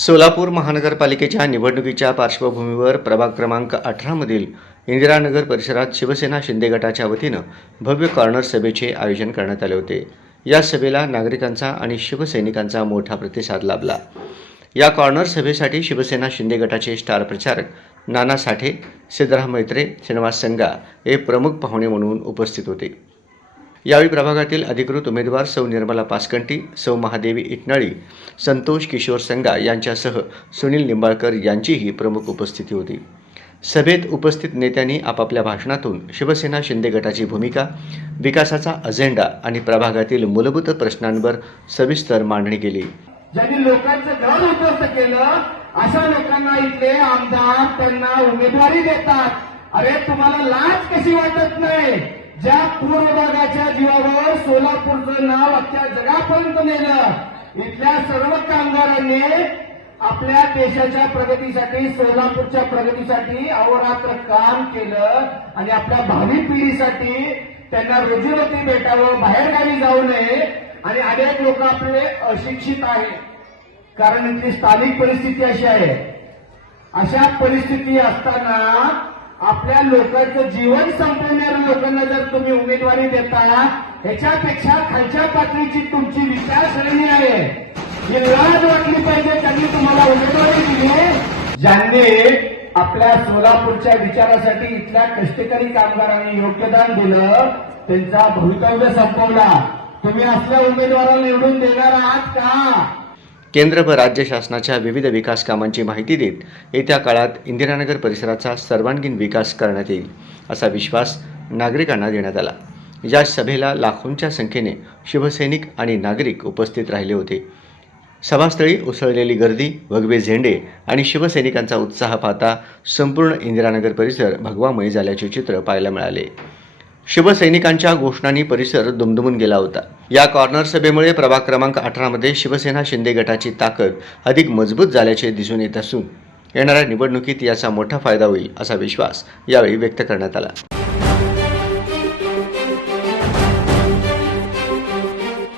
सोलापूर महानगरपालिकेच्या निवडणुकीच्या पार्श्वभूमीवर प्रभाग क्रमांक 18 मधील इंदिरानगर परिसरात शिवसेना शिंदे गटाच्या वतीनं भव्य कॉर्नर सभेचे आयोजन करण्यात आले होते। या सभेला नागरिकांचा आणि शिवसैनिकांचा मोठा प्रतिसाद लाभला। या कॉर्नर सभेसाठी शिवसेना शिंदे गटाचे स्टार प्रचारक नाना साठे, सिद्धराम मैत्रे, श्रीनिवास संगा हे प्रमुख पाहुणे म्हणून उपस्थित होते। यावेळी प्रभागातील अधिकृत उमेदवार सौ निर्मला पासकंटी, सौ महादेवी इटनाळी, संतोष किशोर संगा यांच्यासह सुनील निंबाळकर यांचीही प्रमुख उपस्थिती होती। सभेत उपस्थित नेत्यांनी आपापल्या भाषणातून शिवसेना शिंदे गटाची भूमिका, विकासाचा अजेंडा आणि प्रभागातील मूलभूत प्रश्नांवर सविस्तर मांडणी केली। ज्यांनी लोकांचं घर उद्ध्वस्त केलं अशा लोकांना इथले आमदार त्यांना उमेदवारी देतात। अरे तुम्हाला लाज कशी वाटत नाही? ज्या पूर्व भागाच्या जीवावर सोलापूरचं नाव अख्ख्या जगापर्यंत नेलं, इथल्या सर्व कामगारांनी आपल्या देशाच्या प्रगतीसाठी, सोलापूरच्या प्रगतीसाठी अहोरात्र काम केलं आणि आपल्या भावी पिढीसाठी त्यांना रोजीरोटी भेटावं, बाहेरगावी जाऊ नये। आणि अनेक लोक आपले अशिक्षित आहेत, कारण इथली स्थानिक परिस्थिती अशी आहे। अशा परिस्थिती असताना आपल्या लोकांचं जीवन संपवणाऱ्या लोकांना जर तुम्ही उमेदवारी देता, ह्याच्यापेक्षा खालच्या पातळीची तुमची विचारसरणी आहे, ही लाज वाटली पाहिजे। त्यांनी तुम्हाला उमेदवारी दिली, ज्यांनी आपल्या सोलापूरच्या विचारासाठी इथल्या कष्टकरी कामगारांनी योगदान दिलं, त्यांचा भवितव्य संपवला। तुम्ही असल्या उमेदवाराला निवडून देणार आहात का? केंद्र व राज्य शासनाच्या विविध विकास कामांची माहिती देत येत्या काळात इंदिरानगर परिसराचा सर्वांगीण विकास करण्यात येईल असा विश्वास नागरिकांना देण्यात आला। या सभेला लाखोंच्या संख्येने शिवसैनिक आणि नागरिक उपस्थित राहिले होते। सभास्थळी उसळलेली गर्दी, भगवे झेंडे आणि शिवसैनिकांचा उत्साह पाहता संपूर्ण इंदिरानगर परिसर भगवामय झाल्याचे चित्र पाहायला मिळाले। शिवसैनिकांच्या घोषणांनी परिसर दुमदुमून गेला होता। या कॉर्नर सभेमुळे प्रभाग क्रमांक 18 मध्ये शिवसेना शिंदे गटाची ताकद अधिक मजबूत झाल्याचे दिसून येत असून येणाऱ्या निवडणुकीत याचा मोठा फायदा होईल असा विश्वास यावेळी व्यक्त करण्यात आला।